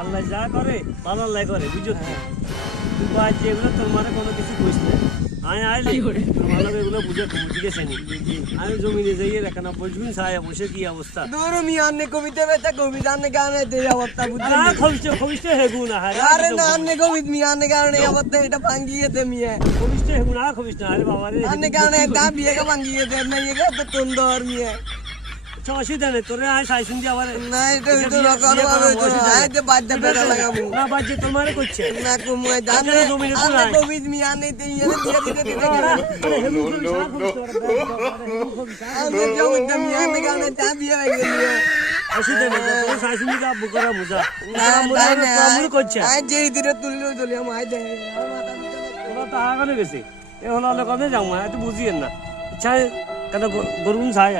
আল্লাহ যা করে ভালো আল্লাহ করে বুঝছো তুই বাদ যেগুলো তোর মানে কোনো কিছু কইস না আমি আইলি ভালো এগুলো বুঝে ঠিক আছে নি আমি জমিনে যাইয়ে দেখা না বসবিন ছায়া বসে কি অবস্থা দূর মিয়া আন্নে কবিতা বেতা কবিতা আন্নে গানে দে অবস্থা বুঝলি আর খবিষ্টে হেগু না আরে না আন্নে কবিত মিয়া আন্নে গানে অবস্থা এটা ভাঙ্গিয়ে দে মিয়া খবিষ্টে হেগু না খবিষ্ট আরে বাবা রে আন্নে গানে দা বিয়ে কা ভাঙ্গিয়ে দে না ইয়ে তো তুন্দর মিয়া অসুবিধা নেই তোরে আয় সাইসুন দিয়ে আবার না এটা তো না করবা আয় যে বাদ দে বেটা লাগাবো না বাদ যে তোমার করছে না কুমায় জানে আন্নে কবিত মিয়া আন্নে তে ইয়ে দিয়ে দিতে আন্নে জগত মিয়া আন্নে গানে দা বিয়ে হয়ে গেল অসুবিধা নেই তোর সাইসুন দিয়ে আব্বু করা বুঝা না করছে আয় যে দিরে তুললো তুলি আম আয় দে ওরা তো আগানে গেছে এ হলো কবে যাও এত বুঝিয়েন না ইচ্ছা কেন গরুন ছায়